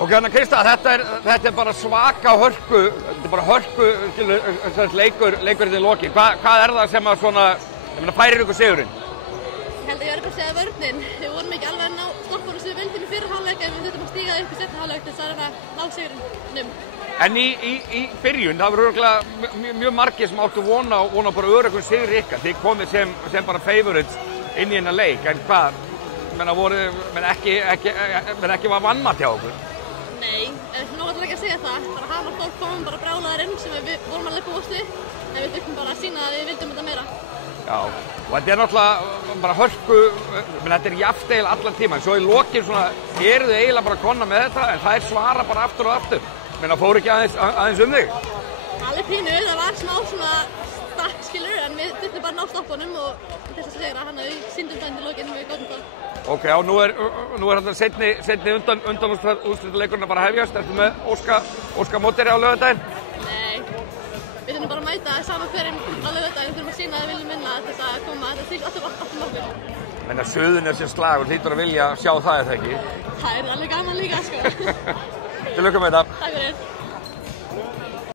Ok, þannig Krista, þetta bara svaka hörku, þetta bara hörku leikurinn í lokin. Hvað það sem að svona, færir ykkur sigurinn? Ég held að ég verði bara að segja vörnin. Við vorum ekki alveg að ná stoppunum sem við vildum í fyrri hálfleik en við þurftum að stíga upp í seinni hálfleik til þess að ná sigurinnum. En í byrjun, það voru örugglega mjög margir sem áttu vona bara öruggum sigri ykkar. Þið komið sem bara favorites inn í hennar leik, en hvað? Ekki var vannmatt hjá okkur? Nei, við náttúrulega ekki að segja það. Bara Hamar fólk komum bara brálaðar inn sem við vorum alveg búist við. En við þurftum bara að sýna að við vildum þetta meira. Já, og þetta náttúrulega bara hörku, þetta jafnt eiginlega allan tíma. En svo í lokin svona, eru þið eiginlega bara konna með þetta, en það svara bara aftur og aftur. Fór ekki aðeins þig? Alveg pínu, það var smá svona stakk, skilur, en við þurftum bara að ná stoppunum og til þess að segja að við sýndum það inn í lokin og við góðum það. Ok, og nú er þetta seinni undanúrslitaleikurinn að bara hefjast. Ertu með Óskar móteri á laugardaginn? Nei, við þurfum bara að mæta saman hverjum á laugardaginn, við þurfum að sýna að við viljum vinna til þess að koma, þetta þykir alltaf nokkuð. Menn að Suðurnes slagur, hlýtur að vilja sjá það, eða ekki? Það alveg gaman líka, sko. Til lukku með þetta. Takk fyrir.